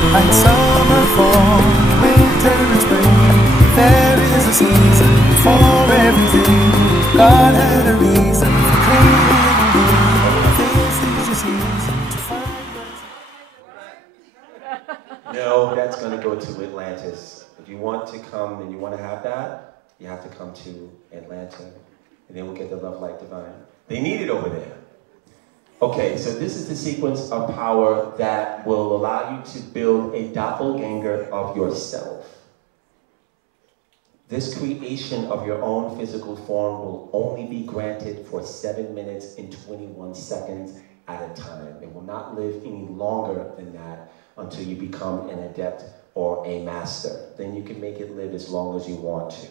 Like summer, fall, winter and spring, there is a season for everything. God had a reason for creating you. This is your season to find us. No, that's going to go to Atlantis. If you want to come and you want to have that, you have to come to Atlanta, and then we'll get the Love Light Divine. They need it over there. Okay, so this is the sequence of power that will allow you to build a doppelganger of yourself. This creation of your own physical form will only be granted for 7 minutes and 21 seconds at a time. It will not live any longer than that until you become an adept or a master. Then you can make it live as long as you want to.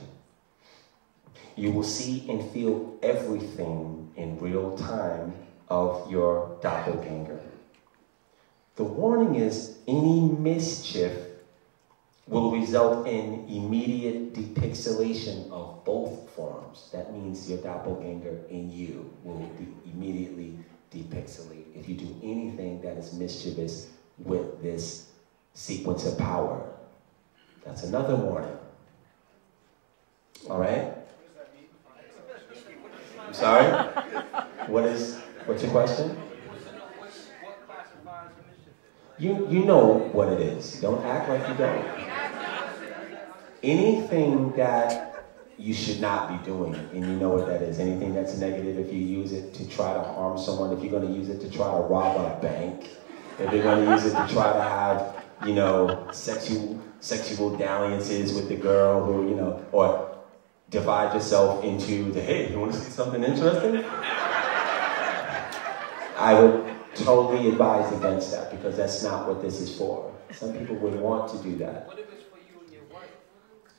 You will see and feel everything in real time of your doppelganger. The warning is any mischief will result in immediate depixelation of both forms. That means your doppelganger in you will immediately depixelate if you do anything that is mischievous with this sequence of power. That's another warning. All right? I'm sorry? What's your question? You know what it is. Don't act like you don't. Anything that you should not be doing, and you know what that is. Anything that's negative, if you use it to try to harm someone, if you're going to use it to try to rob a bank, if you're going to use it to try to have, sexual dalliances with the girl who, or divide yourself into the, hey, you want to see something interesting? I would totally advise against that because that's not what this is for. Some people would want to do that. What if it's for you and your wife?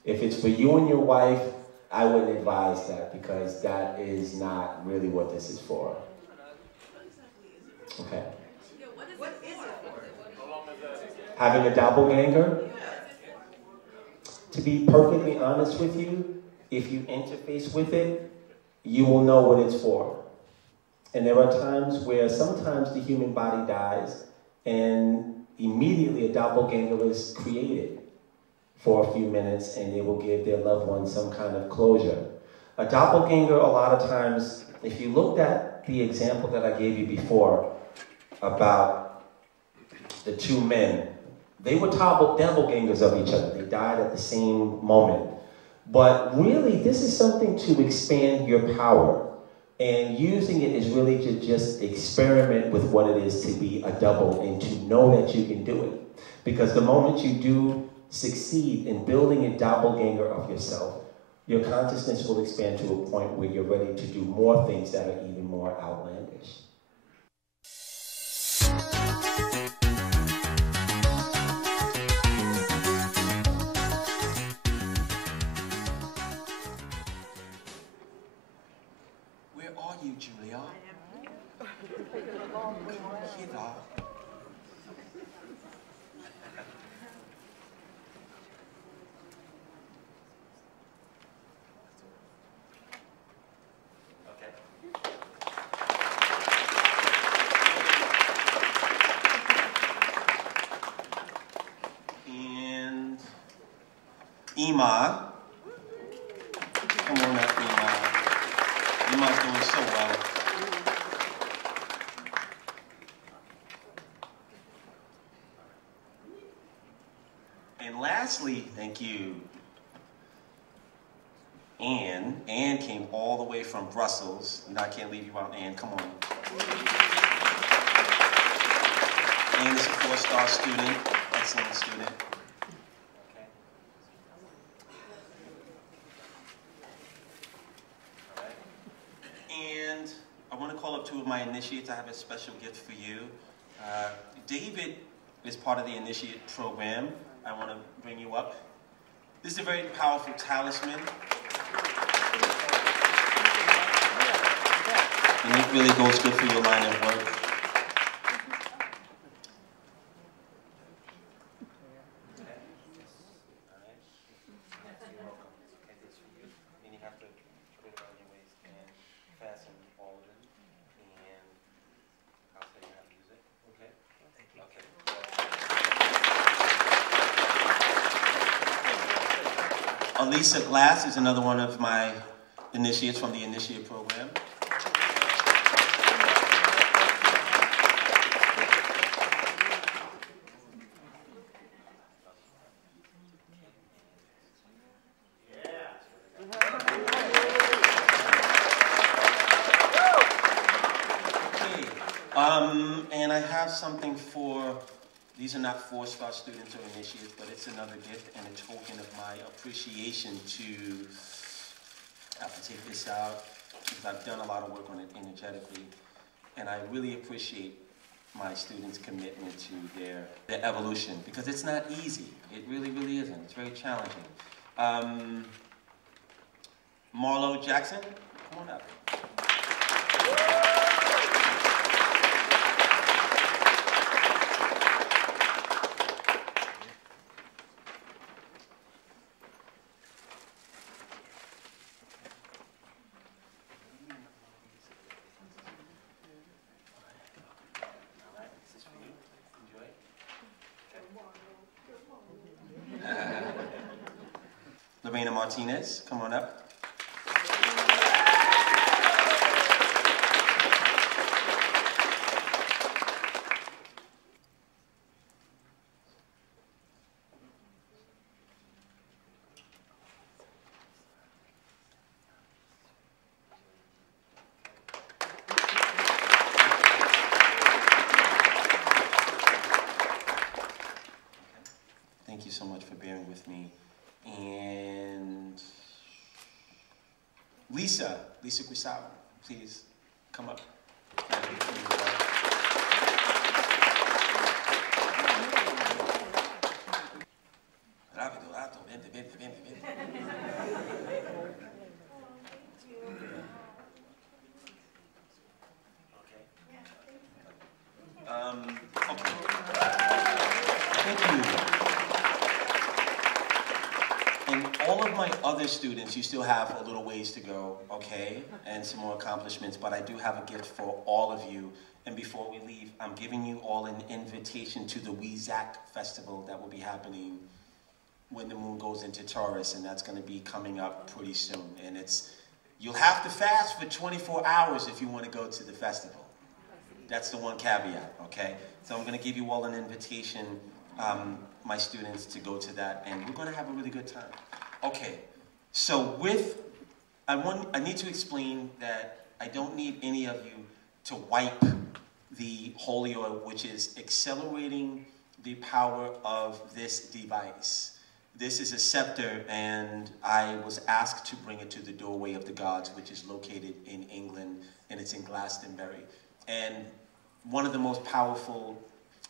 If it's for you and your wife, I wouldn't advise that because that is not really what this is for. Okay. What is it for? Having a doppelganger? To be perfectly honest with you, if you interface with it, you will know what it's for. And there are times where sometimes the human body dies and immediately a doppelganger is created for a few minutes and they will give their loved one some kind of closure. A doppelganger, a lot of times, if you looked at the example that I gave you before about the two men, they were doppelgangers of each other. They died at the same moment. But really, this is something to expand your power. And using it is really to just experiment with what it is to be a double and to know that you can do it. Because the moment you do succeed in building a doppelganger of yourself, your consciousness will expand to a point where you're ready to do more things that are even more outlandish. Where are you, Julia? Here. And Ima. Come on up, Ima. Ima's doing so well. And lastly, thank you, Anne. Anne came all the way from Brussels. I can't leave you out, Anne. Come on. Anne is a 4-star student, excellent student. Okay. All right. And I want to call up 2 of my initiates. I have a special gift for you. David is part of the initiate program. I want to bring you up. This is a very powerful talisman. And it really goes good for your line of work. Elisa Glass is another one of my initiates from the Initiate program. And I have something for, these are not 4-star students or initiates, but it's another gift and a token of my appreciation to, I have to take this out because I've done a lot of work on it energetically, and I really appreciate my students' commitment to their evolution, because it's not easy. It really, really isn't. It's very challenging. Marlo Jackson, come on up. Lorena Martinez, come on up. Thank you so much for bearing with me. And Lisa Grisao, please come up. Okay. Thank you. And all of my other students, you still have a little ways to go, okay? And some more accomplishments, but I do have a gift for all of you. And before we leave, I'm giving you all an invitation to the Weezak Festival that will be happening when the moon goes into Taurus, and that's gonna be coming up pretty soon. And you'll have to fast for 24 hours if you wanna go to the festival. That's the one caveat, okay? So I'm gonna give you all an invitation, my students, to go to that, and we're gonna have a really good time. Okay, so I need to explain that I don't need any of you to wipe the holy oil, which is accelerating the power of this device. This is a scepter, and I was asked to bring it to the Doorway of the Gods, which is located in England, and it's in Glastonbury. And one of the most powerful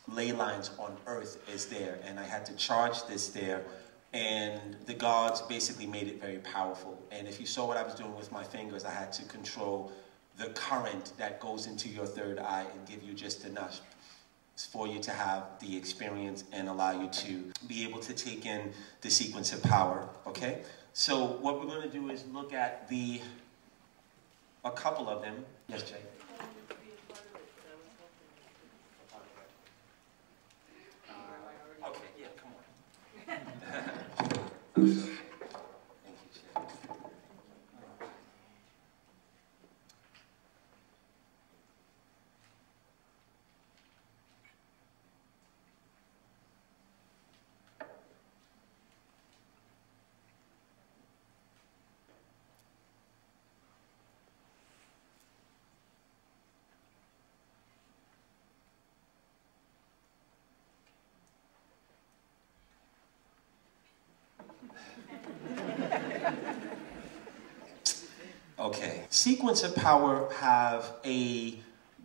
ley lines on earth is there, and I had to charge this there, and the gods basically made it very powerful. And if you saw what I was doing with my fingers, I had to control the current that goes into your third eye and give you just enough for you to have the experience and allow you to be able to take in the sequence of power, okay? So what we're going to do is look at a couple of them. Yes, Jay? Thank you, Chad. Okay. Sequence of power have a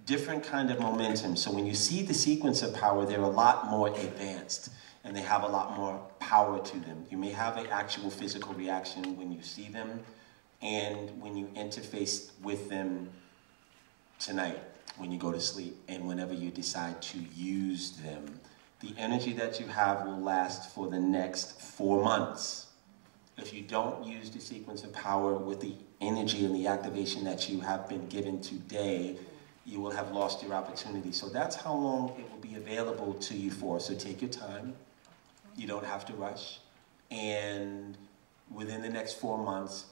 different kind of momentum. So when you see the sequence of power, they're a lot more advanced, and they have a lot more power to them. You may have an actual physical reaction when you see them and when you interface with them tonight, when you go to sleep, and whenever you decide to use them. The energy that you have will last for the next 4 months. If you don't use the sequence of power with the energy and the activation that you have been given today, you will have lost your opportunity. So that's how long it will be available to you for. So take your time. You don't have to rush. And within the next 4 months,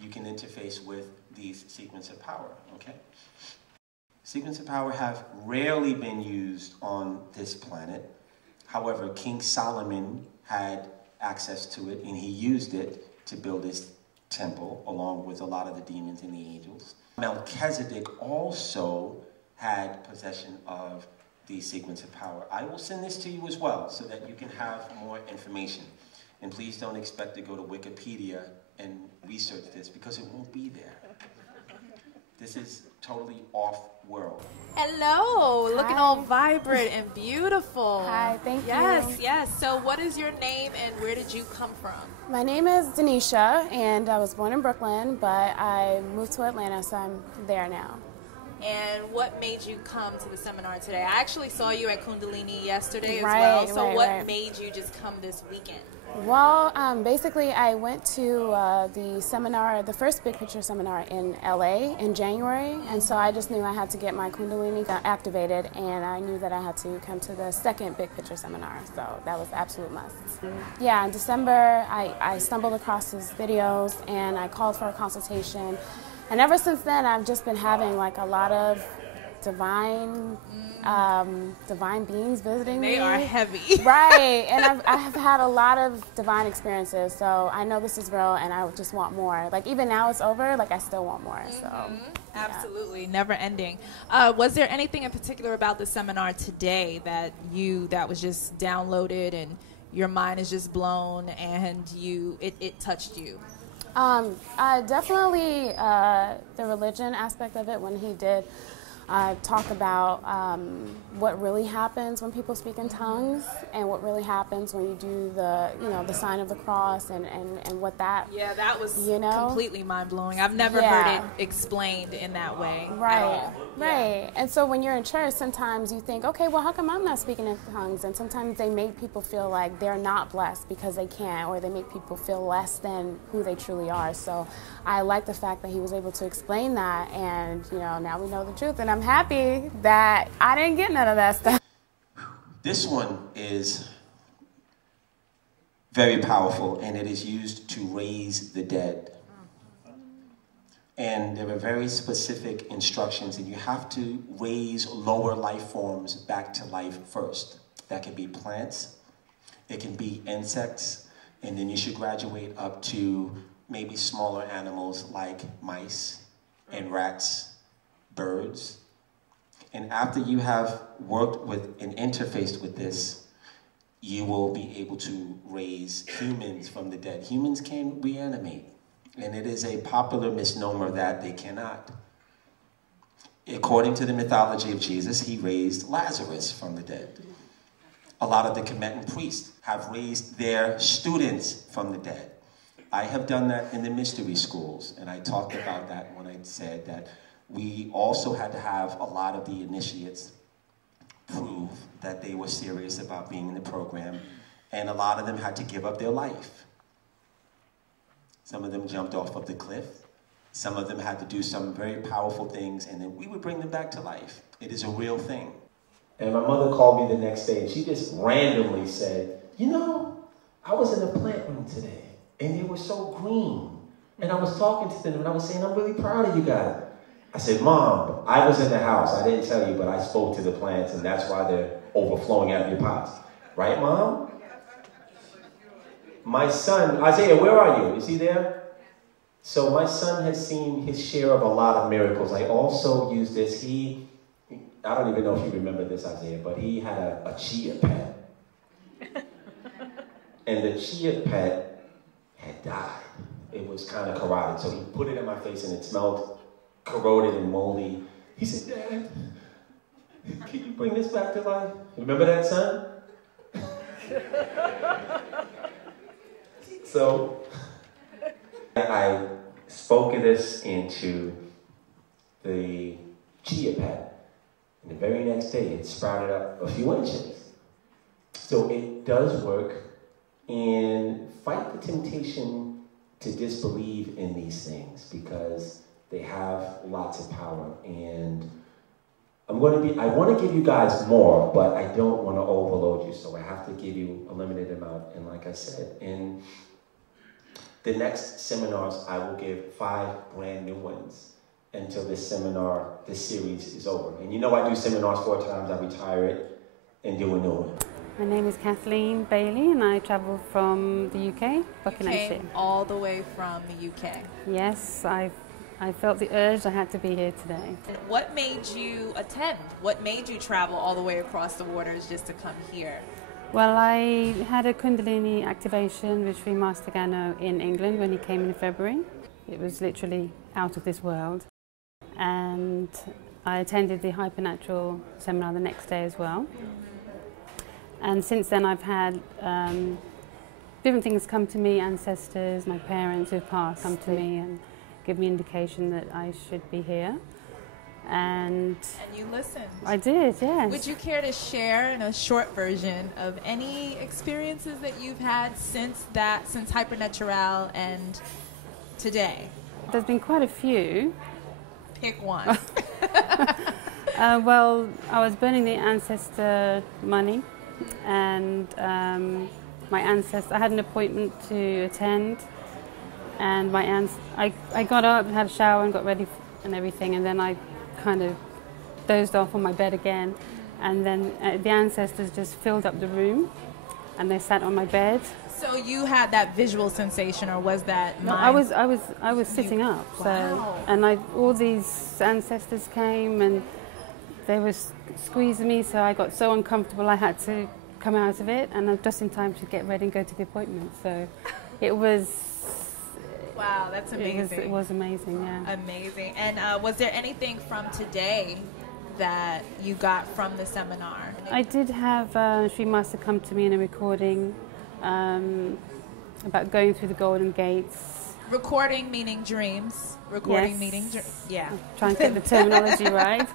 you can interface with these sequence of power, okay? Sequence of power have rarely been used on this planet. However, King Solomon had access to it, and he used it to build his temple, along with a lot of the demons and the angels. Melchizedek also had possession of the sequence of power. I will send this to you as well, so that you can have more information. And please don't expect to go to Wikipedia and research this, because it won't be there. This is totally off-world. Hello, Hi. looking all vibrant and beautiful. Hi, thank you. Yes. So what is your name and where did you come from? My name is Denisha, and I was born in Brooklyn, but I moved to Atlanta, so I'm there now. And what made you come to the seminar today? I actually saw you at Kundalini yesterday as Right, well. So right, what right. made you just come this weekend? Well, basically, I went to the seminar, the first Big Picture seminar in LA in January, and so I just knew I had to get my Kundalini activated, and I knew that I had to come to the second Big Picture seminar, so that was absolute must. Yeah, in December, I stumbled across his videos, and I called for a consultation, and ever since then, I've just been having like a lot of divine beings visiting me. They are heavy. Right, and I've had a lot of divine experiences, so I know this is real, and I just want more. Like, even now it's over, like, I still want more, so. Yeah. Absolutely, never ending. Was there anything in particular about the seminar today that was just downloaded and your mind is just blown and it touched you? Definitely the religion aspect of it, when he did talk about what really happens when people speak in tongues, and what really happens when you do the sign of the cross, and what that. Yeah, that was completely mind-blowing. I've never heard it explained in that way. Right. And so when you're in church, sometimes you think, okay, well, how come I'm not speaking in tongues? And sometimes they make people feel like they're not blessed because they can't, or they make people feel less than who they truly are. So I like the fact that he was able to explain that, and now we know the truth, and I'm happy that I didn't get none of that stuff. This one is very powerful, and it is used to raise the dead. And there are very specific instructions, and you have to raise lower life forms back to life first. That can be plants, it can be insects, and then you should graduate up to maybe smaller animals like mice and rats, birds. And after you have worked with and interfaced with this, you will be able to raise humans from the dead. Humans can reanimate, and it is a popular misnomer that they cannot. According to the mythology of Jesus, he raised Lazarus from the dead. A lot of the Kemetan priests have raised their students from the dead. I have done that in the mystery schools, and I talked about that when I said that we also had to have a lot of the initiates prove that they were serious about being in the program, and a lot of them had to give up their life. Some of them jumped off of the cliff. Some of them had to do some very powerful things, and then we would bring them back to life. It is a real thing. And my mother called me the next day, and she just randomly said, I was in a plant room today, and they were so green. And I was talking to them, and I was saying, I'm really proud of you guys. I said, Mom, I was in the house. I didn't tell you, but I spoke to the plants, and that's why they're overflowing out of your pots. Right, Mom? My son, Isaiah, where are you? Is he there? So my son has seen his share of a lot of miracles. I also use this. I don't even know if you remember this, Isaiah, but he had a chia pet. And the chia pet had died. It was kind of corroded. So he put it in my face, and it smelled corroded and moldy. He said, Dad, can you bring this back to life? Remember that, son? So I spoke this into the chia pet, and the very next day it sprouted up a few inches. So it does work, and fight the temptation to disbelieve in these things, because they have lots of power. And I want to give you guys more, but I don't want to overload you, so I have to give you a limited amount. And like I said, in The next seminars, I will give 5 brand new ones until this seminar, this series is over. And you know I do seminars 4 times, I retire it and do a new one. My name is Kathleen Bailey and I travel from the UK, Buckinghamshire. You came all the way from the UK. Yes, I felt the urge I had to be here today. What made you attend? What made you travel all the way across the waters just to come here? Well, I had a Kundalini activation with Sri Master Gano in England when he came in February. It was literally out of this world. And I attended the HYPERNTR-EL seminar the next day as well. And since then I've had different things come to me, ancestors, my parents who've passed come to me and give me indication that I should be here. And you listened. I did, yes. Would you care to share in a short version of any experiences that you've had since HYPERNTR-EL and today? There's been quite a few. Pick one. Well, I was burning the ancestor money, and my ancestor, I had an appointment to attend, and I got up and had a shower and got ready and everything, and then I kind of dozed off on my bed again, and then the ancestors just filled up the room, and they sat on my bed. So you had that visual sensation, or was that no, I was sitting up. So, wow. And all these ancestors came and they were squeezing me, so I got so uncomfortable I had to come out of it, and I'm just in time to get ready and go to the appointment. So it was... Wow, that's amazing. It was amazing, yeah. Amazing. And was there anything from today that you got from the seminar? I did have Sri Master come to me in a recording about going through the Golden Gates. Recording meaning dreams. Recording yes. meaning yeah. I'm trying to get the terminology right.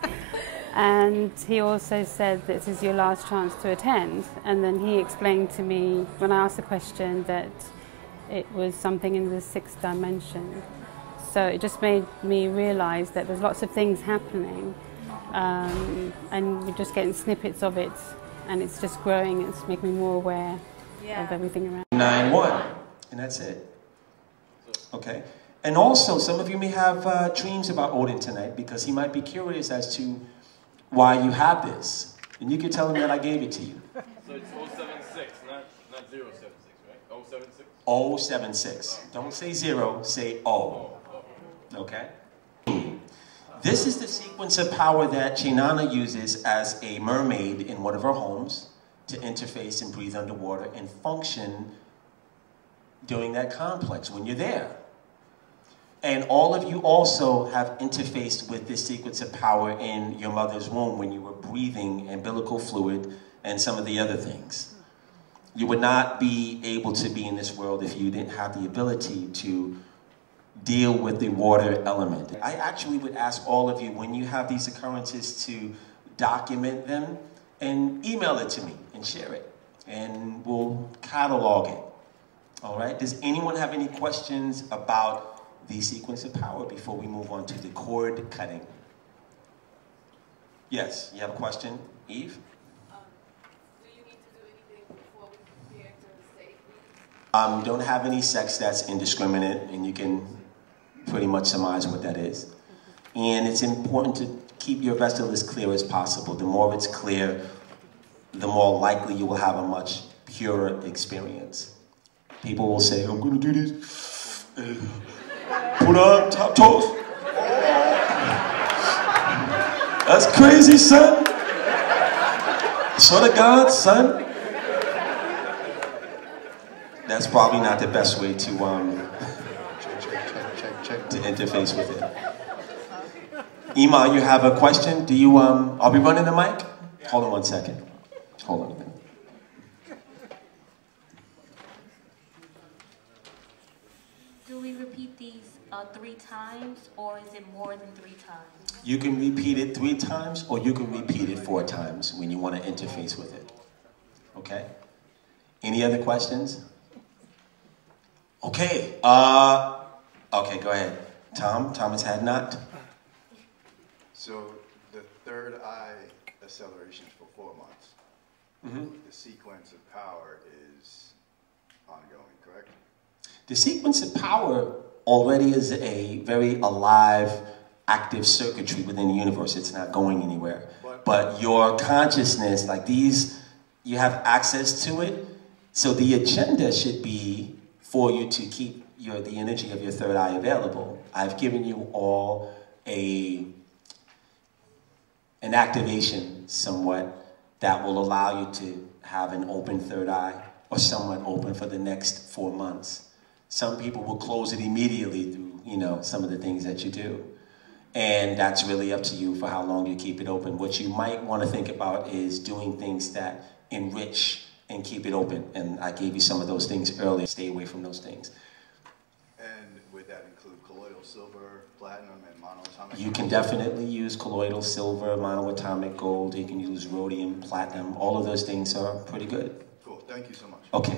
And he also said this is your last chance to attend. And then he explained to me, when I asked the question, that it was something in the 6th dimension. So it just made me realize that there's lots of things happening, and you're just getting snippets of it, and it's just growing. It's making me more aware of everything around. 9-1, and that's it. Okay. And also, some of you may have dreams about Odin tonight, because he might be curious as to why you have this. And you can tell him that I gave it to you. So it's 076, not 076, right? 076? 076. Don't say 0, say O. Okay? This is the sequence of power that Chinana uses as a mermaid in one of her homes to interface and breathe underwater and function during that complex when you're there. And all of you also have interfaced with this sequence of power in your mother's womb when you were breathing umbilical fluid and some of the other things. You would not be able to be in this world if you didn't have the ability to deal with the water element. I actually would ask all of you, when you have these occurrences, to document them and email it to me and share it, and we'll catalog it. All right? Does anyone have any questions about the sequence of power before we move on to the cord cutting? Yes, you have a question, Eve? Do you need to do anything before we prepare to stay? Don't have any sex that's indiscriminate, and you can pretty much surmise what that is. And it's important to keep your vessel as clear as possible. The more it's clear, the more likely you will have a much purer experience. People will say, I'm going to do this. Put on top toes. That's crazy, son. Swear to God, son. That's probably not the best way to to interface with it. Ima, you have a question? Do you are we running the mic? Hold on one second. Hold on a minute. Do we repeat these 3 times, or is it more than 3 times? You can repeat it 3 times, or you can repeat it 4 times when you want to interface with it. Okay? Any other questions? Okay. Okay, go ahead. Thomas Hadnot. So the third eye acceleration is for 4 months. Mm-hmm. The sequence of power is ongoing, correct? The sequence of power already is a very alive, active circuitry within the universe. It's not going anywhere. But your consciousness, like these, you have access to it. So the agenda should be for you to keep the energy of your third eye available. I've given you all an activation somewhat that will allow you to have an open third eye or somewhat open for the next 4 months. Some people will close it immediately through, some of the things that you do. And that's really up to you for how long you keep it open. What you might want to think about is doing things that enrich and keep it open. And I gave you some of those things earlier. Stay away from those things. And would that include colloidal silver, platinum, and monoatomic? You can definitely use colloidal silver, monoatomic gold. You can use rhodium, platinum. All of those things are pretty good. Cool. Thank you so much. Okay.